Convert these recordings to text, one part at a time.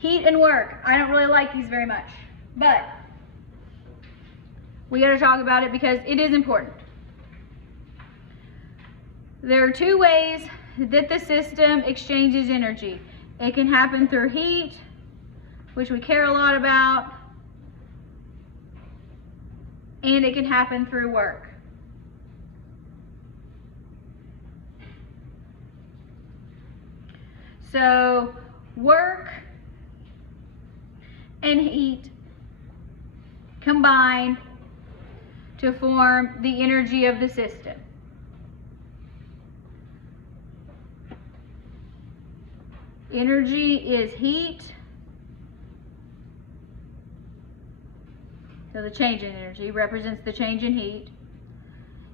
Heat and work. I don't really like these very much, but we got to talk about it because it is important. There are two ways that the system exchanges energy. It can happen through heat, which we care a lot about, and it can happen through work. So work and heat combine to form the energy of the system. Energy is heat. So the change in energy represents the change in heat.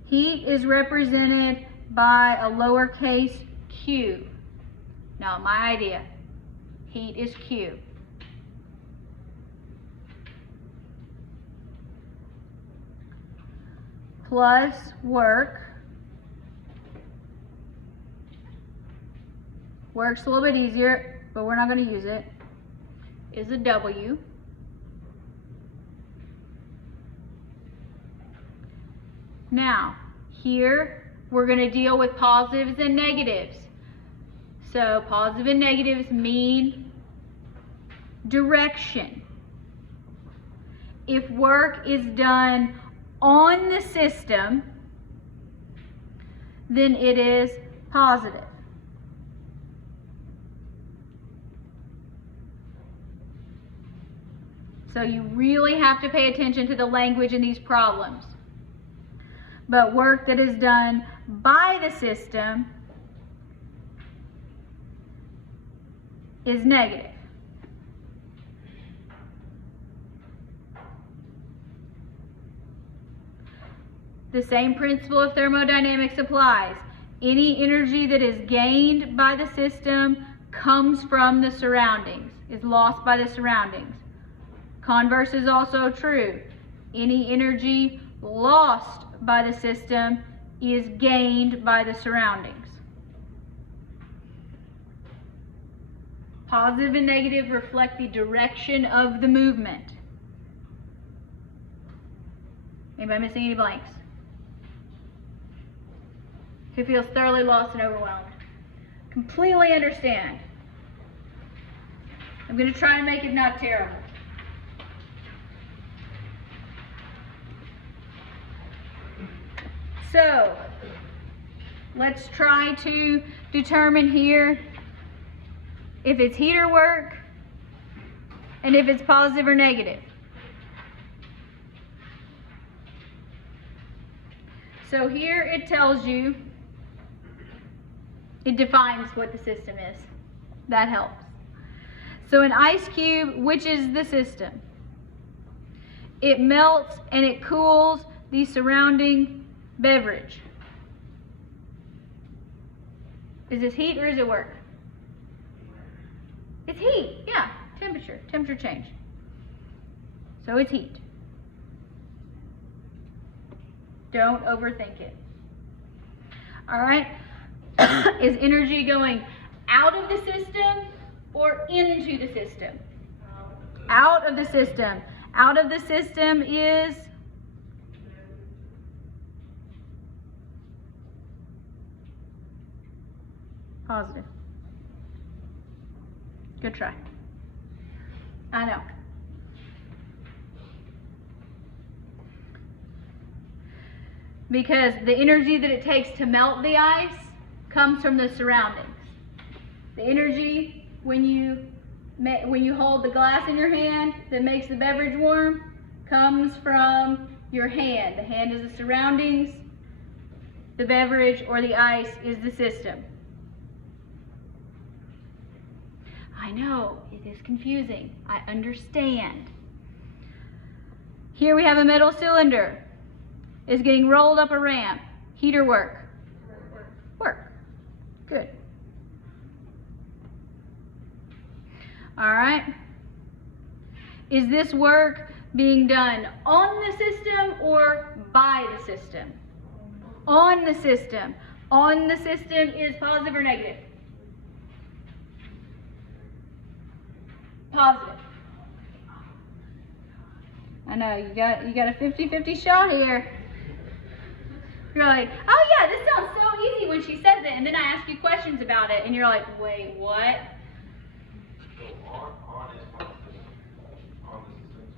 Heat is represented by a lowercase q. Not my idea. Heat is Q. Plus work. Work's a little bit easier, but we're not going to use it. Is a W. Now, here we're going to deal with positives and negatives. So positive and negatives mean direction. If work is done on the system, then it is positive. So you really have to pay attention to the language in these problems. But work that is done by the system is negative. The same principle of thermodynamics applies. Any energy that is gained by the system comes from the surroundings, is lost by the surroundings. Converse is also true. Any energy lost by the system is gained by the surroundings. Positive and negative reflect the direction of the movement. Anybody missing any blanks? Who feels thoroughly lost and overwhelmed? Completely understand. I'm going to try to make it not terrible. So, let's try to determine here if it's heat or work, and if it's positive or negative. So here it tells you, it defines what the system is. That helps. So an ice cube, which is the system? It melts and it cools the surrounding beverage. Is this heat or is it work? It's heat, yeah, temperature change. So it's heat. Don't overthink it. All right, is energy going out of the system or into the system? Out of the system. Out of the system is positive. Good try. I know. Because the energy that it takes to melt the ice comes from the surroundings. The energy when you hold the glass in your hand that makes the beverage warm comes from your hand. The hand is the surroundings. The beverage or the ice is the system. I know, it is confusing. I understand. Here we have a metal cylinder. It's getting rolled up a ramp. Heat or work? Work. Good. All right. Is this work being done on the system or by the system? On the system. On the system is positive or negative? Positive. I know, you got a 50-50 shot here. You're like, oh yeah, this sounds so easy when she says it, and then I ask you questions about it, and you're like, wait, what?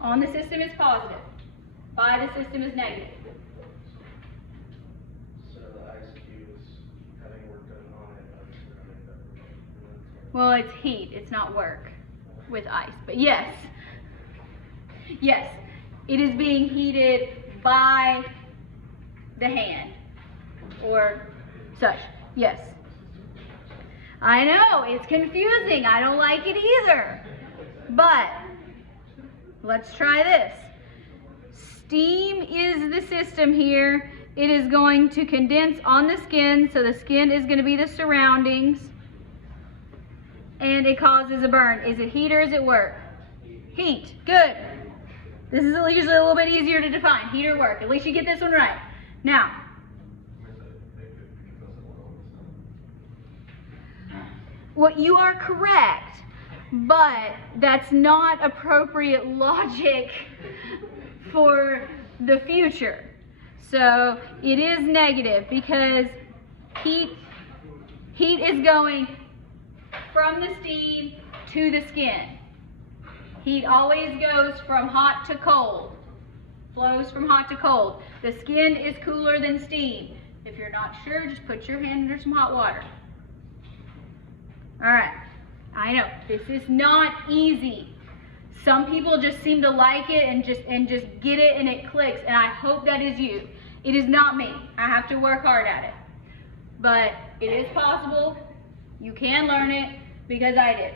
On the system is positive. By the system is negative. So the ice cube is having work done on it. Well, it's heat, it's not work with ice. But yes, yes, it is being heated by the hand or such. Yes. I know, it's confusing. I don't like it either. But let's try this. Steam is the system here. It is going to condense on the skin, so the skin is going to be the surroundings, and it causes a burn. Is it heat or is it work? Heat. Good. This is usually a little bit easier to define, heat or work. At least you get this one right. Now, what you are correct, but that's not appropriate logic for the future. So it is negative because heat is going from the steam to the skin. Heat always goes from hot to cold, flows from hot to cold. The skin is cooler than steam. If you're not sure, just put your hand under some hot water. All right, I know, this is not easy. Some people just seem to like it and just get it and it clicks, and I hope that is you. It is not me. I have to work hard at it. But it is possible. You can learn it because I did.